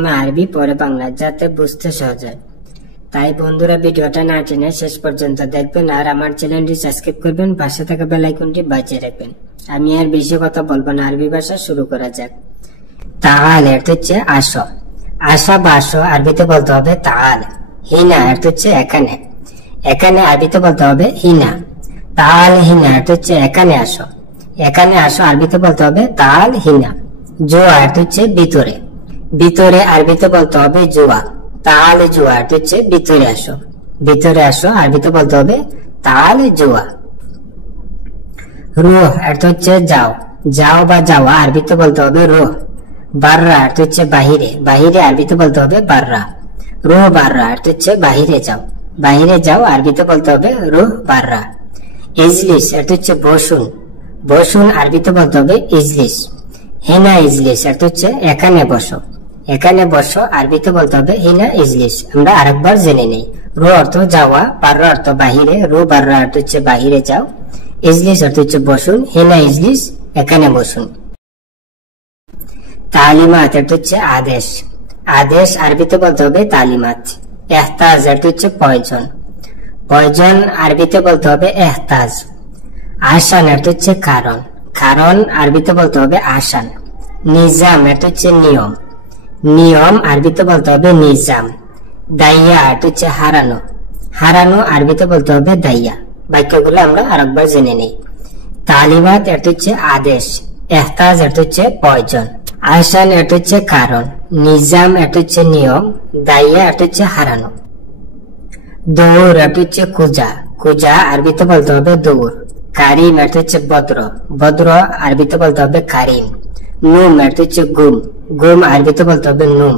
আরবি পরে বাংলা যাতে বুঝতে সহজ হয়। তাই বন্ধুরা ভিডিওটা না টেনে শেষ পর্যন্ত দেখবেন আর আমার চ্যানেলটি সাবস্ক্রাইব করবেন, পাশে থাকা বেল আইকনটি বাজিয়ে রাখবেন। আমি আর বেশি কথা বলবো না, আরবি ভাষা শুরু করা যাক। তাআল এর হচ্ছে আসো, আসা বা আসো আরবিতে বলতে হবে তাআল। হিনা এর হচ্ছে এখানে, এখানে আরবিতে বলতে হবে হিনা। তাআল হিনা এর হচ্ছে এখানে আসো, এখানে আসো আরবিতে বলতে হবে তাআল হিনা। জোয়া এর হচ্ছে ভিতরে, ভিতরে আরবিতে বলতে হবে জুয়া। তাআল জুয়া হচ্ছে ভিতরে আসো, ভিতরে আসো আরবিতে বলতে হবে তাআল জুয়া। রুহ অর্থ হচ্ছে যাও, যাও বা যাওয়া আরবিতে বলতে হবে রুহ। বাররা অর্থ হচ্ছে বাহিরে, বাহিরে আরবিতে বলতে হবে বাররা। রুহ বাররা অর্থ হচ্ছে বাহিরে যাও, বাহিরে যাও আরবিতে বলতে হবে রুহ বাররা। ইজলিস অর্থ হচ্ছে বসুন, বসুন আরবিতে বলতে হবে ইজলিস। হিনা ইজলিস অর্থ হচ্ছে এখানে বসো, এখানে বসো আরবিতে বলতে হবে হিনা ইজলিস। আমরা আরেকবার জেনে নেই। রু অর্থ যাওয়া, বাররা অর্থ বাহিরে, রু বাররা অর্থ হচ্ছে বাহিরে যাও, ইজলিস অর্থ হচ্ছে বসুন, হিনা ইজলিস এখানে বসুন। তালিমাত অর্থ হচ্ছে আদেশ, আদেশ আরবিতে বলতে হবে তালিমাত। এহতাজ অর্থ হচ্ছে প্রয়োজন, প্রয়োজন আরবিতে বলতে হবে এহতাজ। আসান অর্থ হচ্ছে কারণ, কারণ আরবিতে বলতে হবে আসান। নিজাম অর্থ হচ্ছে নিয়ম, নিয়ম আরবিতে বলতে হবে নিজাম। দাইয়া অর্থ হচ্ছে হারানো, হারানো আরবিতে বলতে হবে দাইয়া। বাক্যগুলো আমরা আরেকবার জেনে নেই। তালিমাত অর্থ হচ্ছে আদেশ, এহতাজ অর্থ হচ্ছে প্রয়োজন, আসান অর্থ হচ্ছে কারণ, নিজাম অর্থ হচ্ছে নিয়ম, দাইয়া অর্থ হচ্ছে হারানো। দৌড় অর্থ হচ্ছে খুঁজা, খুঁজা আরবিতে বলতে হবে দৌড়। কারিম অর্থ হচ্ছে ভদ্র, ভদ্র আরবিতে বলতে হবে কারিম। নুম অর্থ হচ্ছে গুম, গুম আরবিতে বলতে হবে নুম।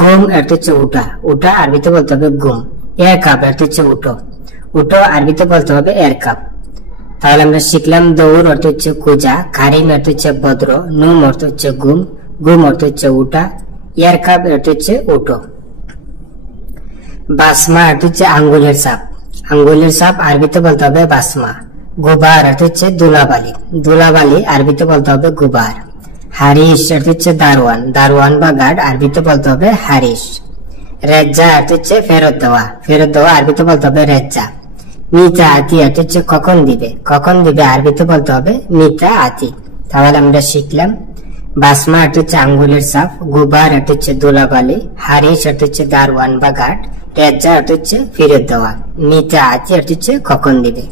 গুম অর্থ হচ্ছে উঠা, উঠা আরবিতে বলতে হবে গুম। এরকাব অর্থ হচ্ছে উঠো, উঠো আরবিতে বলতে হবে এরকাব। তাহলে আমরা শিখলাম দৌড় অর্থ হচ্ছে খুঁজা, কারিম অর্থ হচ্ছে ভদ্র, নুম অর্থ হচ্ছে গুম, গুম অর্থ হচ্ছে উঠা, এরকাব অর্থ হচ্ছে উঠো। বাসমা অর্থ হচ্ছে আঙ্গুলের ছাপ, আঙ্গুলের ছাপ আরবিতে বলতে হবে বাসমা। গুবার অর্থ হচ্ছে ধুলাবালি, ধুলাবালি আরবিতে বলতে হবে গুবার। হারিস অর্থ হচ্ছে দারোয়ান, দারোয়ান বা গার্ড আরবিতে বলতে হবে হারিস। রেজ্জা অর্থ হচ্ছে ফেরত দেওয়া, ফেরত দেওয়া আরবিতে বলতে হবে রেজ্জা। মিতা আতি অর্থ হচ্ছে কখন দিবে, কখন দিবে আরবিতে বলতে হবে মিতা আতি। তাহলে আমরা শিখলাম বাসমা অর্থ হচ্ছে আঙ্গুলের ছাপ, গুবার অর্থ হচ্ছে ধুলাবালি, হারিস অর্থ হচ্ছে দারোয়ান বা গার্ড, রেজ্জা অর্থ হচ্ছে ফেরত দেওয়া, মিতা আতি অর্থ হচ্ছে কখন দিবে।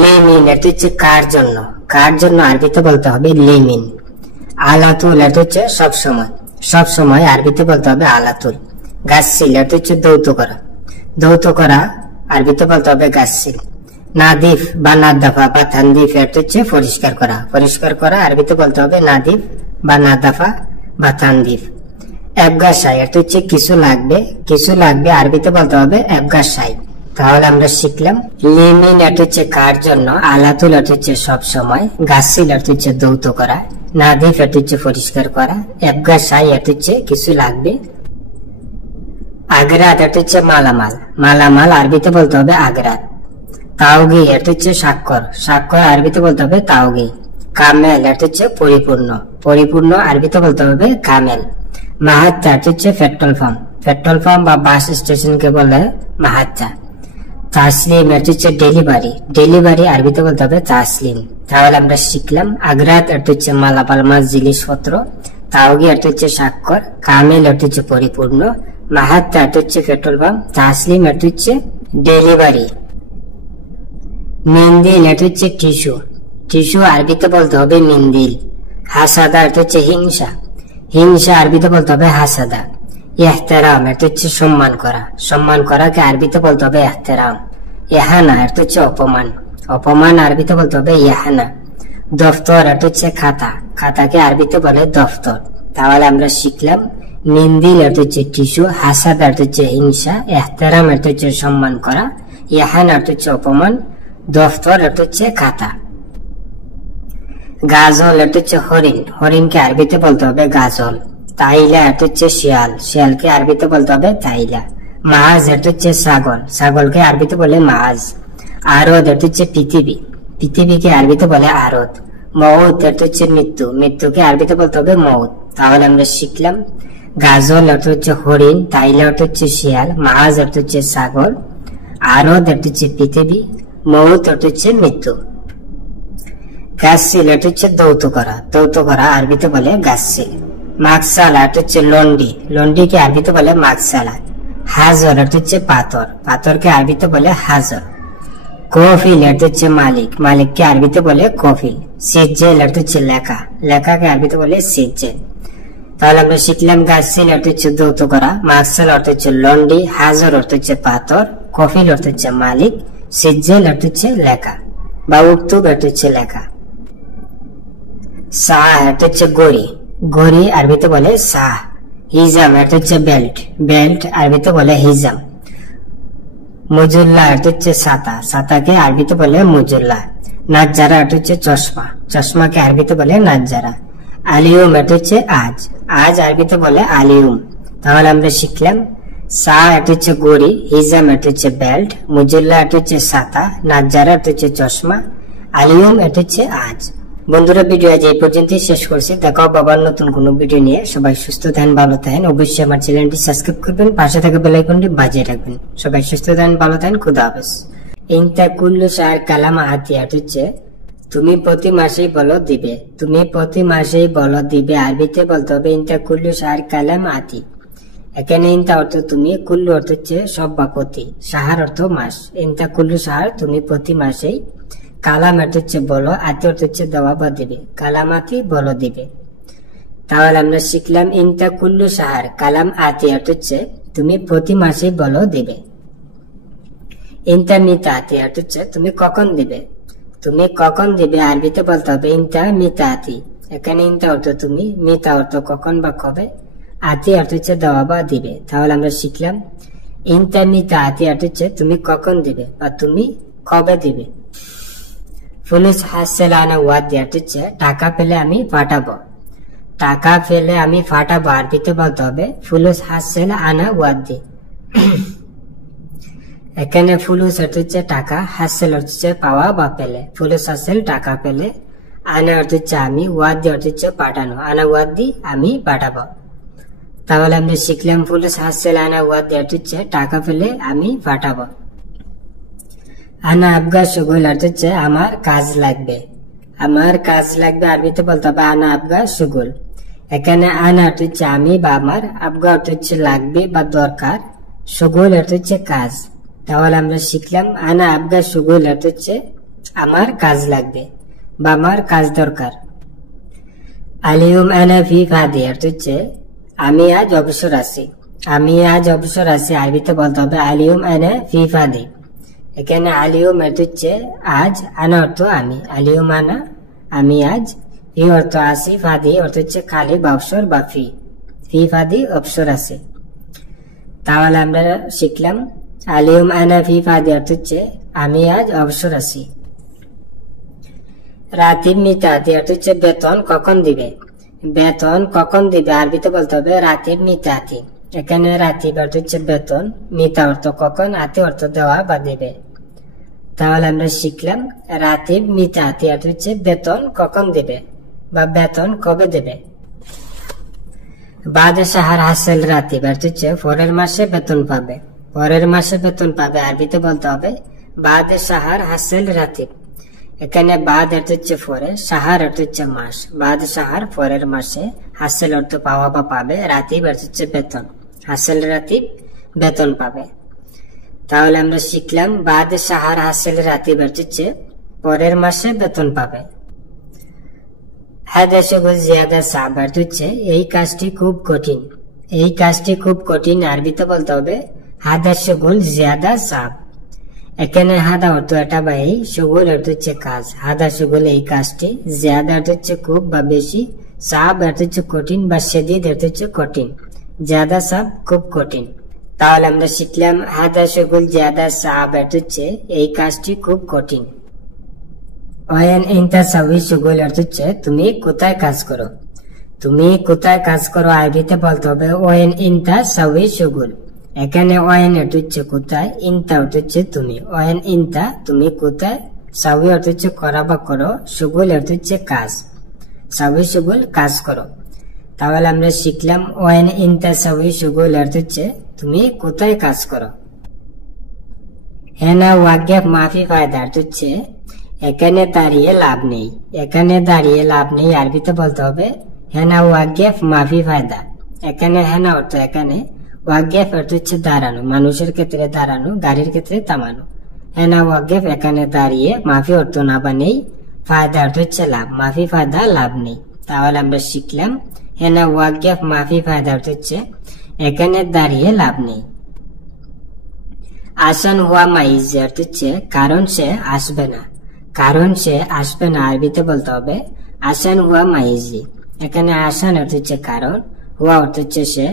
লেমিন অর্থ হচ্ছে কার জন্য, কার জন্য আরবিতে বলতে হবে লেমিন। আলাতুল অর্থ হচ্ছে সবসময়, সবসময় আরবিতে বলতে হবে আলাতুল। গাসিল অর্থ হচ্ছে দৌত করা, দৌত করা আরবিতে বলতে হবে গাসিল। নাদিফ বা নাদাফা বা তানদিফ অর্থ হচ্ছে পরিষ্কার করা, পরিষ্কার করা আরবিতে বলতে হবে নাদিফ বা নাদাফা বা তানদিফ। এবগাসাই অর্থ হচ্ছে কিছু লাগবে, কিছু লাগবে আরবিতে বলতে হবে এবগাসাই। তাহলে আমরা শিখলাম লেমিন অর্থ হচ্ছে কার জন্য, আলাতুল অর্থ হচ্ছে সবসময়, গাসিল অর্থ হচ্ছে দৌত করা, নাদিফ অর্থ হচ্ছে পরিষ্কার করা, এবগাসাই অর্থ হচ্ছে কিছু লাগবে। আগরাত অর্থ হচ্ছে মালামাল, মালামাল আরবিতে বলতে হবে আগরাত। তাওগি অর্থ হচ্ছে স্বাক্ষর, স্বাক্ষর আরবিতে বলতে হবে তাওগি। কামেল অর্থ হচ্ছে পরিপূর্ণ, পরিপূর্ণ আরবিতে বলতে হবে কামেল। মাহাত্তা অর্থ হচ্ছে পেট্রোল পাম্প, পেট্রোল পাম্প বা বাস স্টেশনকে বলে মাহাত্তা। তাসলিম অর্থ হচ্ছে ডেলিভারি, ডেলিভারি আরবিতে বলতে হবে তাসলিম। তাহলে আমরা শিখলাম আগরাত অর্থ হচ্ছে মালামাল মাল জিনিসপত্র, তাওগি অর্থ হচ্ছে স্বাক্ষর, কামেল অর্থ হচ্ছে পরিপূর্ণ, মাহাত্তা অর্থ হচ্ছে পেট্রোল পাম্প, তাসলিম অর্থ হচ্ছে ডেলিভারি। মিন্দিল অর্থ হচ্ছে টিস্যু, টিস্যু আরবিতে বলতে হবে মিন্দিল। হাসাদা অর্থ হচ্ছে হিংসা, হিংসা আরবিতে বলতে হবে হাসাদা। ইহতেরাম অর্থ হচ্ছে সম্মান করা, সম্মান করাকে আরবিতে বলতে হবে ইহতেরাম। ইহানা অর্থ হচ্ছে অপমান, অপমান আরবিতে বলতে হবে ইহানা। দফতর অর্থ হচ্ছে খাতা, খাতাকে আরবিতে বলে দফতর। তাহলে আমরা শিখলাম মিন্দিল অর্থ হচ্ছে টিস্যু, হাসাদ অর্থ হচ্ছে হিংসা, ইহতেরাম অর্থ হচ্ছে সম্মান করা, ইহানা অর্থ হচ্ছে অপমান, দফতর অর্থ হচ্ছে খাতা। গাজল অর্থ হচ্ছে হরিণ, হরিণকে আরবিতে বলতে হবে গাজল। তাইলা অর্থ হচ্ছে শিয়াল, শিয়ালকে আরবিতে বলতে হবে তাইলা। মাহাজ অর্থ হচ্ছে ছাগল, ছাগলকে আরবিতে বলে মাহাজ। আরদ অর্থ হচ্ছে পৃথিবী, পৃথিবীকে আরবিতে বলে আরদ। মউত অর্থ হচ্ছে মৃত্যু, মৃত্যুকে আরবিতে বলতে হবে মউত। তাহলে আমরা শিখলাম গাজল অর্থ হচ্ছে হরিণ, তাইলা অর্থ হচ্ছে শিয়াল, মাহাজ অর্থ হচ্ছে সাগর, আরদ অর্থ হচ্ছে পৃথিবী, মউত অর্থ হচ্ছে মৃত্যু। গাসিল অর্থ হচ্ছে দৌত করা, দৌত করা আরবিতে বলে গাসিল। মাকসালা অর্থ হচ্ছে লন্ডি, লন্ডিকে আরবিতে বলে মাকসালা। হাজর অর্থ হচ্ছে পাথর, পাথরকে আরবিতে বলে হাজর। কফিল অর্থ হচ্ছে মালিক, মালিককে আরবিতে বলে কফিল। সিজ্জেল অর্থ হচ্ছে লেখা, লেখাকে আরবিতে বলে সিজ্জেল। তাহলে আমরা শিখলাম গাসিল অর্থ হচ্ছে দৌত করা, মাকসাল অর্থ হচ্ছে লন্ডি, হাজর অর্থ হচ্ছে পাথর, কফিল অর্থ হচ্ছে মালিক, সিজ্জেল অর্থ হচ্ছে লেখা বা উক্তুব অর্থ হচ্ছে লেখা। সাহ অর্থ হচ্ছে গড়ি, গড়ি আরবিতে বলে সাহ। হিজাম অর্থ হচ্ছে বেল্ট, বেল্ট আরবিতে বলে হিজাম। মুজুল্লা অর্থ হচ্ছে ছাতা, ছাতাকে আরবিতে বলে মুজুল্লা। নাজ্জারা অর্থ হচ্ছে চশমা, চশমাকে আরবিতে বলে নাজ্জারা। আলিউম অর্থ হচ্ছে আজ, আজ আরবিতে বলে আলিউম। তাহলে আমরা শিখলাম সাহ অর্থ হচ্ছে গড়ি, হিজাম অর্থ হচ্ছে বেল্ট, মুজুল্লা অর্থ হচ্ছে ছাতা, নাজ্জারা অর্থ হচ্ছে চশমা, আলিউম অর্থ হচ্ছে আজ। বন্ধুরা, ভিডিও আজ এই পর্যন্তই শেষ করছি। দেখাও বাবার নতুন কোনো ভিডিও নিয়ে। সবাই সুস্থ থাকেন, ভালো থাকেন। অবশ্যই আমার চ্যানেলটি সাবস্ক্রাইব করবেন, পাশে থাকা বেল আইকনটি বাজিয়ে রাখবেন। সবাই সুস্থ থাকেন, ভালো থাকেন। খুদা হাফেজ। ইনতা কুল্লু শাহর কালাম আতিয়াত হচ্ছে তুমি প্রতি মাসেই বলো দিবে, তুমি প্রতি মাসেই বলো দিবে আরবিতে বলতে হবে ইনতা কুল্লু শাহর কালাম আতি। এখানে ইনতা অর্থ তুমি, কুল্লু অর্থ হচ্ছে সব বা প্রতি, শাহর অর্থ মাস। ইনতা কুল্লু শাহর তুমি প্রতি মাসেই, কালাম অর্থ হচ্ছে বলো, আতি অর্থ হচ্ছে দেওয়া বা দিবে, কালামাতি বলো দিবে। তাহলে আমরা শিখলাম ইনতা কুল্লু শাহর কালাম আতি অর্থ হচ্ছে তুমি প্রতি মাসেই বলো দিবে। ইনতা মিতা আতি অর্থ হচ্ছে তুমি কখন দিবে, তুমি কখন দিবে আরবিতে বলতে হবে ইনতা মিতা আতি। এখানে ইনতা অর্থ তুমি, মিতা অর্থ কখন বা কবে, আতি অর্থ হচ্ছে দেওয়া বা দিবে। তাহলে আমরা শিখলাম ইনতা মিতা আতি অর্থ হচ্ছে তুমি কখন দিবে বা তুমি কবে দিবে। ফুলুস হাসেল আনা ওয়াদ অর্থ হচ্ছে টাকা পেলে আমি ফাটাবো, টাকা পেলে আমি ফাটাবো আরবিতে বলতে হবে ফুলুস হাসেল আনা ওয়াদি। এখানে ফুলুস অর্থ হচ্ছে টাকা, হাসেল অর্থ হচ্ছে পাওয়া বা পেলে। ফুলুস হাসেল টাকা পেলে, আনা অর্থ হচ্ছে আমি, ওয়াদি অর্থ হচ্ছে পাঠানো, আনা ওয়াদি আমি পাঠাবো। তাহলে আমরা শিখলাম ফুলুস হাসেল আনা ওয়াদি অর্থ হচ্ছে টাকা পেলে আমি পাঠাবো। আনা আবগা শুগুল অর্থ হচ্ছে আমার কাজ লাগবে, আমার কাজ লাগবে আরবিতে বলতে হবে আনা আবগা শুগুল। এখানে আনা অর্থ হচ্ছে আমি বা আমার, আবগা অর্থ হচ্ছে লাগবে বা দরকার, শুগুল অর্থ হচ্ছে কাজ। তাহলে আমরা শিখলাম আনা আবগা শুগুল অর্থ হচ্ছে আমার কাজ লাগবে বা আমার কাজ দরকার। আলিউম আনা ফি ফাদি অর্থ হচ্ছে আমি আজ অবসর আছি, আমি আজ অবসর আছি আরবিতে বলতে হবে আলিউম আনা ফি ফাদি। এখানে আলিউম অর্থ হচ্ছে আজ, আনা অর্থ আমি, আলিউম আনা আমি আজ, ফি অর্থ আসি, ফাদি অর্থ হচ্ছে খালি বা অবসর বা ফি, ফি ফাদি অবসর আছে। তাহলে আমরা শিখলাম আলিউম আনা ফি ফাদি অর্থ হচ্ছে আমি আজ অবসর আছি। রাতিব মিতাতি অর্থ হচ্ছে বেতন কখন দিবে, বেতন কখন দিবে আরবিতে বলতে হবে রাতিব মিতাতি। এখানে রাতিব অর্থ হচ্ছে বেতন, মিতা অর্থ কখন, আতি অর্থ দেওয়া বা দিবে। তাহলে আমরা শিখলাম রাতিব মিতাতি অর্থ হচ্ছে বেতন কখন দিবে বা বেতন কবে দেবে। বাদে শাহর হাসেল রাতিব অর্থ হচ্ছে পরের মাসে বেতন পাবে, পরের মাসে বেতন পাবে আরবিতে বলতে হবে বাদে শাহর হাসেল রাতিব। এখানে বাদ অর্থ হচ্ছে পরে, শাহর অর্থ হচ্ছে মাস, বাদ শাহর পরের মাসে, হাসেল অর্থ পাওয়া বা পাবে, রাতিব অর্থ হচ্ছে বেতন, হাসেল রাতিব বেতন পাবে। তাহলে আমরা শিখলাম বাদ শাহর হাসেল রাতিব অর্থ হচ্ছে পরের মাসে বেতন পাবে। হাদা শুগুল জিয়াদা সাব অর্থ হচ্ছে এই কাজটি খুব কঠিন, এই কাজটি খুব কঠিন আরবিতে বলতে হবে হাদা শুগুল জিয়াদা সাব। এখানে হাদা অর্থ এটা বা এই, শুগুল অর্থ হচ্ছে কাজ, হাদা শুগুল এই কাজটি, জিয়াদা অর্থ হচ্ছে খুব বা বেশি, সাব অর্থ হচ্ছে কঠিন বা শদীদ অর্থ হচ্ছে কঠিন, জিয়াদা সাব খুব কঠিন। তাহলে আমরা শিখলাম হাদা শুগুল জিয়াদা সাব অর্থ হচ্ছে এই কাজটি খুব কঠিন। ওয়ান ইনতা সাউই শুগুল অর্থ হচ্ছে তুমি কোথায় কাজ করো, তুমি কোথায় কাজ করো আরবিতে বলতে হবে ওয়ান ইনতা সাউই শুগুল। এখানে ওয়ান অর্থ হচ্ছে কোথায়, ইনতা অর্থ হচ্ছে তুমি, ওয়ান ইনতা তুমি কোথায় সাউই অর্থ হচ্ছে করা বা করো, শুগুল অর্থ হচ্ছে কাজ, সাউই শুগুল কাজ করো। তাহলে আমরা শিখলাম ওয়াইন ইনতা সাউই শুগুল অর্থ হচ্ছে তুমি কোথায় কাজ করো। হেনা ওয়াগেফ মাফি ফায়দা অর্থ হচ্ছে এখানে দাঁড়িয়ে লাভ নেই, এখানে দাঁড়িয়ে লাভ নেই আরবিতে বলতে হবে হেনা ওয়াগেফ মাফি ফায়দা। এখানে হেনা অর্থ এখানে, ওয়াগেফ অর্থ হচ্ছে দাঁড়ানো, মানুষের ক্ষেত্রে দাঁড়ানো, গাড়ির ক্ষেত্রে থামানো। হেনা ওয়াগেফ এখানে দাঁড়িয়ে, মাফি অর্থ না বা নেই, ফায়দা অর্থ হচ্ছে লাভ, মাফি ফায়দা লাভ নেই। তাহলে আমরা শিখলাম হেনা ওয়াগেফ মাফি ফায়দা অর্থ হচ্ছে এখানে দাঁড়িয়ে লাভ নেই। আসান হুয়া মাইজ অর্থ হচ্ছে কারণ সে আসবে না, কারণ সে আসবে না আরবিতে বলতে হবে আসান হুয়া মাইজি। এখানে আসান অর্থ হচ্ছে কারণ, হুয়া অর্থ হচ্ছে সে,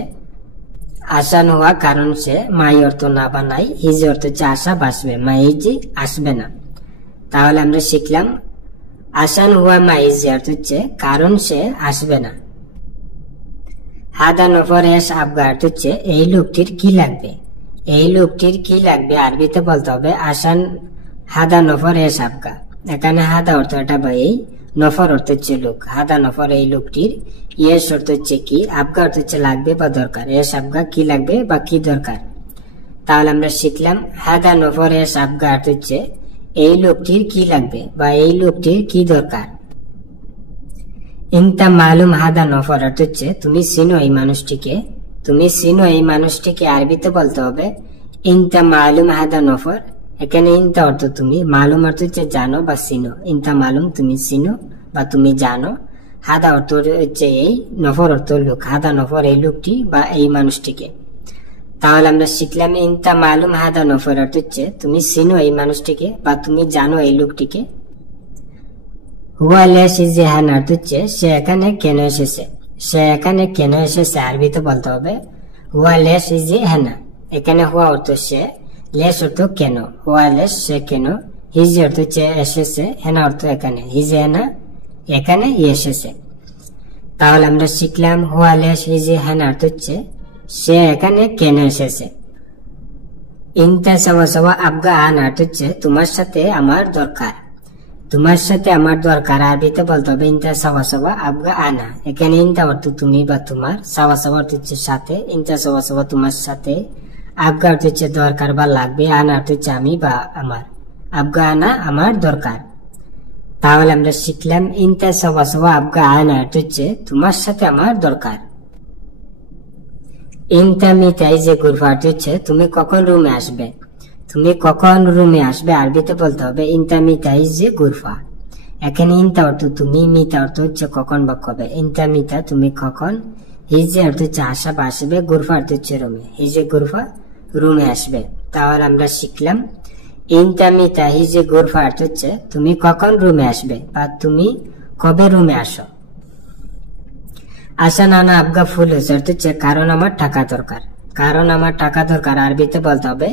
আসান হুয়া কারণ সে, মাই অর্থ না বা নাই, হিজি অর্থ হচ্ছে আসা বাসবে, মাইজি আসবে না। তাহলে আমরা শিখলাম আসান হুয়া মাইজি অর্থ হচ্ছে কারণ সে আসবে না। হাদা নফর এস আবগা অর্থ হচ্ছে এই লোকটির কি লাগবে, এই লোকটির কি লাগবে আরবিতে বলতে হবে আসান হাদা নফর এস আবগা। এখানে হাদা অর্থ এটা বা এই, নফর অর্থ হচ্ছে লোক, হাদা নফর এই লোকটির, ইয়েস অর্থ হচ্ছে কি, আবগা অর্থ হচ্ছে লাগবে বা দরকার, এস আবগা কি লাগবে বা কি দরকার। তাহলে আমরা শিখলাম হাদা নফর এস আবগা অর্থ হচ্ছে এই লোকটির কি লাগবে বা এই লোকটির কি দরকার। ইনতা মালুম হাদা নফর অর্থ হচ্ছে তুমি চিনো এই মানুষটিকে, তুমি চিনো এই মানুষটিকে আরবিতে বলতে হবে ইনতা মালুম হাদা নফর। এখানে ইনতা অর্থ তুমি, মালুম অর্থ হচ্ছে জানো বা চিনো, ইনতা মালুম তুমি চিনো বা তুমি জানো, হাদা অর্থ হচ্ছে এই, নফর অর্থ লোক, হাদা নফর এই লোকটি বা এই মানুষটিকে। তাহলে আমরা শিখলাম ইনতা মালুম হাদা নফর অর্থ হচ্ছে তুমি চিনো এই মানুষটিকে বা তুমি জানো এই লোকটিকে। হুয়া লেশ ইজি হ্যান অর্থ হচ্ছে সে এখানে কেন এসেছে, সে এখানে কেন এসেছে আরবিতে বলতে হবে হুয়া লেশ ইজি হ্যানা। এখানে হুয়া অর্থ সে, লেশ অর্থ কেন, হুয়া লেশ সে কেন, হিজি অর্থ হচ্ছে এসেছে, হেনা অর্থ এখানে, হিজি হেনা এখানে এসেছে। তাহলে আমরা শিখলাম হুয়া লেশ হিজি হেনা অর্থ হচ্ছে সে এখানে কেন এসেছে। ইনতা সওয়া সওয়া আবগা আন অর্থ হচ্ছে তোমার সাথে আমার দরকার, তোমার সাথে আমার দরকার আরবিতে বলতে হবে ইনতা সওয়া সওয়া আবগা আনা। এখানে ইনতা অর্থ তুমি বা তোমার, সওয়া সওয়া অর্থ হচ্ছে সাথে, ইনতা সওয়া সওয়া তোমার সাথে, আবগা অর্থ হচ্ছে দরকার বা লাগবে, আনা অর্থ হচ্ছে আমি বা আমার, আবগা আনা আমার দরকার। তাহলে আমরা শিখলাম ইনতা সওয়া সওয়া আবগা আনা অর্থ হচ্ছে তোমার সাথে আমার দরকার। ইনতা মিতাই যে গুরফা অর্থ হচ্ছে তুমি কখন রুমে আসবে, তুমি কখন রুমে আসবে আরবিতে বলতে হবে ইনতা মিতাই যে গুরফা। এখানে ইনতা অর্থ তুমি, মিতা অর্থ হচ্ছে কখন বা কবে, ইনতা মিতা তুমি কখন, হিজে অর্থ হচ্ছে আসা বা আসবে, গুরফা অর্থ হচ্ছে রুমে, হিজে গুরফা রুমে আসবে। তাহলে আমরা শিখলাম ইনতা মিতা হিজে গুরফা অর্থ হচ্ছে তুমি কখন রুমে আসবে বা তুমি কবে রুমে আসো। আশা নানা আবগা ফুল অর্থ হচ্ছে কারণ আমার টাকা দরকার, কারণ আমার টাকা দরকার আরবিতে বলতে হবে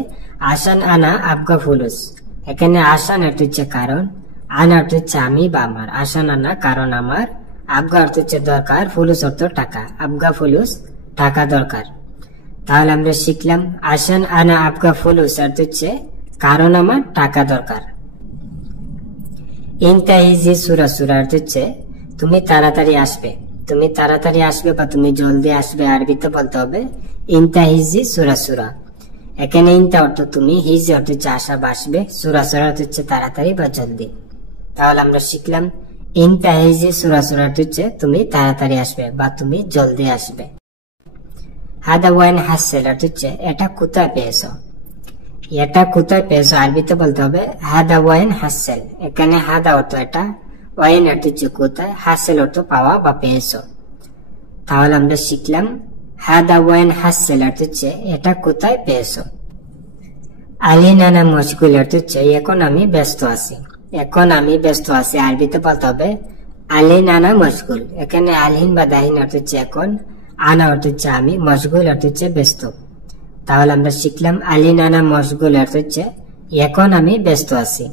আসান আনা আবগা ফুলুস। এখানে আসান অর্থ হচ্ছে কারণ, আনা অর্থ হচ্ছে আমি বা আমার, আসান আনা কারণ আমার, আবগা অর্থ হচ্ছে দরকার, ফুলুস অর্থ টাকা, আবগা ফুলুস টাকা দরকার। তাহলে আমরা শিখলাম আসান আনা আবগা ফুলুস অর্থ হচ্ছে কারণ আমার টাকা দরকার। ইনতা ইজি সুরা সুরা অর্থ হচ্ছে তুমি তাড়াতাড়ি আসবে, তুমি তাড়াতাড়ি আসবে বা তুমি জলদি আসবে আরবিতে বলতে হবে ইনতা হিজি সুরা সুরা। এখানে ইনতা অর্থ তুমি, হিজি অর্থ হচ্ছে আসা বা আসবে, সুরা সুরা অর্থ হচ্ছে তাড়াতাড়ি বা জলদি। তাহলে আমরা শিখলাম ইনতা হিজি সুরা সুরা অর্থ হচ্ছে তুমি তাড়াতাড়ি আসবে বা তুমি জলদি আসবে। হাদা ওয়াইন হাসেল অর্থ হচ্ছে এটা কোথায় পেয়েছো, এটা কোথায় পেয়েছো আরবিতে বলতে হবে হাদা ওয়াইন হাসেল। এখানে হাদা অর্থ এটা, ওয়াইন অর্থ হচ্ছে কোথায়, হাসেল অর্থ পাওয়া বা পেয়েছো। তাহলে আমরা শিখলাম হাদা ওয়াইন হাসেল অর্থ হচ্ছে এটা কোথায় পেয়েছো। আলী নানা মশগুল অর্থ হচ্ছে এখন আমি ব্যস্ত আছি, এখন আমি ব্যস্ত আছি আরবিতে বলতে হবে আলী নানা মশগুল। এখানে আলহিন বা দাহিন অর্থ হচ্ছে এখন, আনা অর্থ হচ্ছে আমি, মশগুল অর্থ হচ্ছে ব্যস্ত। তাহলে আমরা শিখলাম আলী নানা মশগুল অর্থ হচ্ছে এখন আমি ব্যস্ত আছি।